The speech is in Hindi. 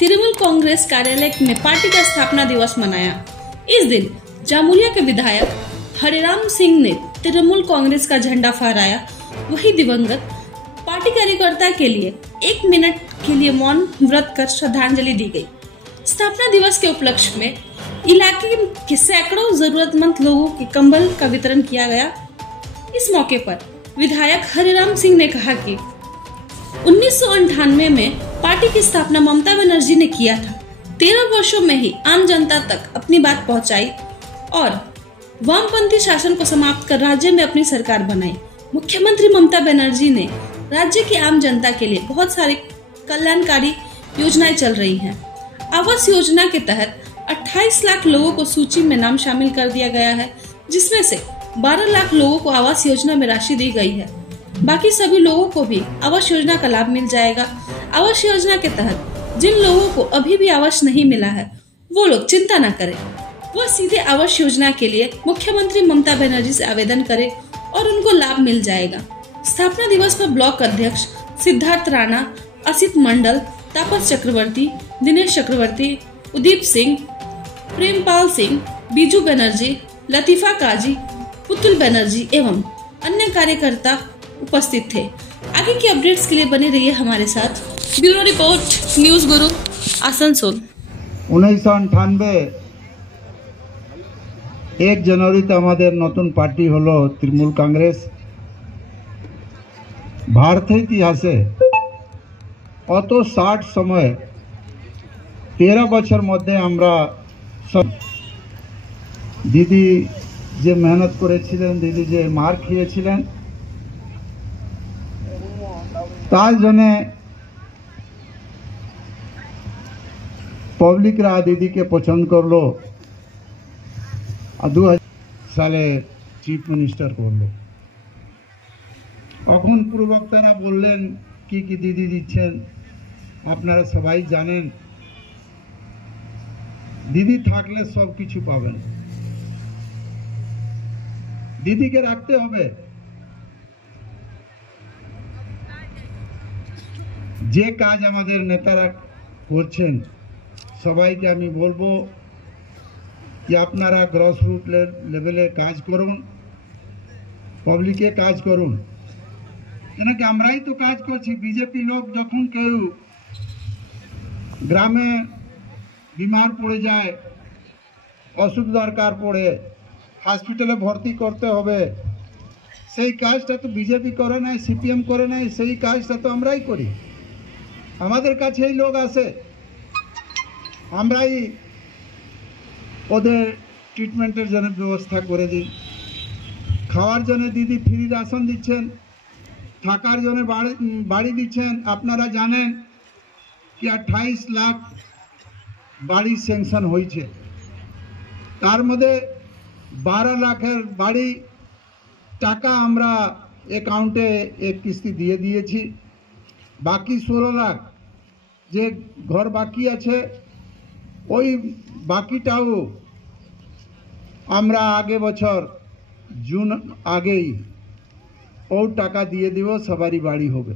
तृणमूल कांग्रेस कार्यालय में पार्टी का स्थापना दिवस मनाया। इस दिन जामुरिया के विधायक हरिराम सिंह ने तृणमूल कांग्रेस का झंडा फहराया। वही दिवंगत पार्टी कार्यकर्ता के लिए 1 मिनट के लिए मौन व्रत कर श्रद्धांजलि दी गई। स्थापना दिवस के उपलक्ष्य में इलाके के सैकड़ों जरूरतमंद लोगों के कंबल का वितरण किया गया। इस मौके पर विधायक हरिराम सिंह ने कहा कि 1998 में पार्टी की स्थापना ममता बनर्जी ने किया था। 13 वर्षों में ही आम जनता तक अपनी बात पहुंचाई और वामपंथी शासन को समाप्त कर राज्य में अपनी सरकार बनाई। मुख्यमंत्री ममता बनर्जी ने राज्य की आम जनता के लिए बहुत सारी कल्याणकारी योजनाएं चल रही हैं। आवास योजना के तहत 28 लाख लोगों को सूची में नाम शामिल कर दिया गया है, जिसमें से 12 लाख लोगों को आवास योजना में राशि दी गई है। बाकी सभी लोगों को भी आवास योजना का लाभ मिल जाएगा। आवास योजना के तहत जिन लोगों को अभी भी आवास नहीं मिला है, वो लोग चिंता न करें, वो सीधे आवास योजना के लिए मुख्यमंत्री ममता बनर्जी से आवेदन करें और उनको लाभ मिल जाएगा। स्थापना दिवस पर ब्लॉक अध्यक्ष सिद्धार्थ राणा, असित मंडल, तापस चक्रवर्ती, दिनेश चक्रवर्ती, उदीप सिंह, प्रेमपाल सिंह, बीजू बनर्जी, लतीफा काजी, पुतुल बनर्जी एवं अन्य कार्यकर्ता उपस्थित थे। आगे की अपडेट्स के लिए बने रहिए हमारे साथ। ब्यूरो रिपोर्ट, न्यूज गुरु, आसनसोल। 1998 1 জানুয়ারিতে আমাদের নতুন পার্টি হলো তৃণমূল কংগ্রেস। ভারতের ইতিহাসে অত 60 সময়ে 13 বছর মধ্যে আমরা সব দিদি যে মেহনত করেছিলেন, দিদি যে মার খেয়েছিলেন, তার জন্য পাবলিকরা দিদিকে পছন্দ করলো আর 2000 সালে চিফ মিনিস্টার করলো। এখন প্রবক্তারা বললেন কি কি দিদি দিচ্ছেন, আপনারা সবাই জানেন। দিদি থাকলে সব কিছু পাবেন, দিদিকে রাখতে হবে। যে কাজ আমাদের নেতারা করছেন, সবাইকে আমি বলবো যে আপনারা গ্রাসরুট লেভেলে কাজ করুন, পাবলিকে কাজ করুন। কেন কি আমরাই তো কাজ করছি। বিজেপি লোক যখন কেউ গ্রামে বিমার পড়ে যায়, ওষুধ দরকার পড়ে, হসপিটালে ভর্তি করতে হবে, সেই কাজটা তো বিজেপি করে নাই, সিপিএম করে নাই, সেই কাজটা তো আমরাই করি। আমাদের কাছেই লোক আসে, আমরাই ওদের ট্রিটমেন্টের জন্য ব্যবস্থা করে দিই। খাওয়ার জন্য দিদি ফ্রি রাশন দিচ্ছেন, থাকার জন্য বাড়ি দিচ্ছেন। আপনারা জানেন কি 28 লাখ বাড়ি স্যাংশন হয়েছে, তার মধ্যে 12 লাখের বাড়ি টাকা আমরা অ্যাকাউন্টে এক কিস্তি দিয়ে দিয়েছি। বাকি 16 লাখ যে ঘর বাকি আছে, ওই বাকিটাও আমরা আগে বছর জুন আগেই ও টাকা দিয়ে দিব, সবারই বাড়ি হবে।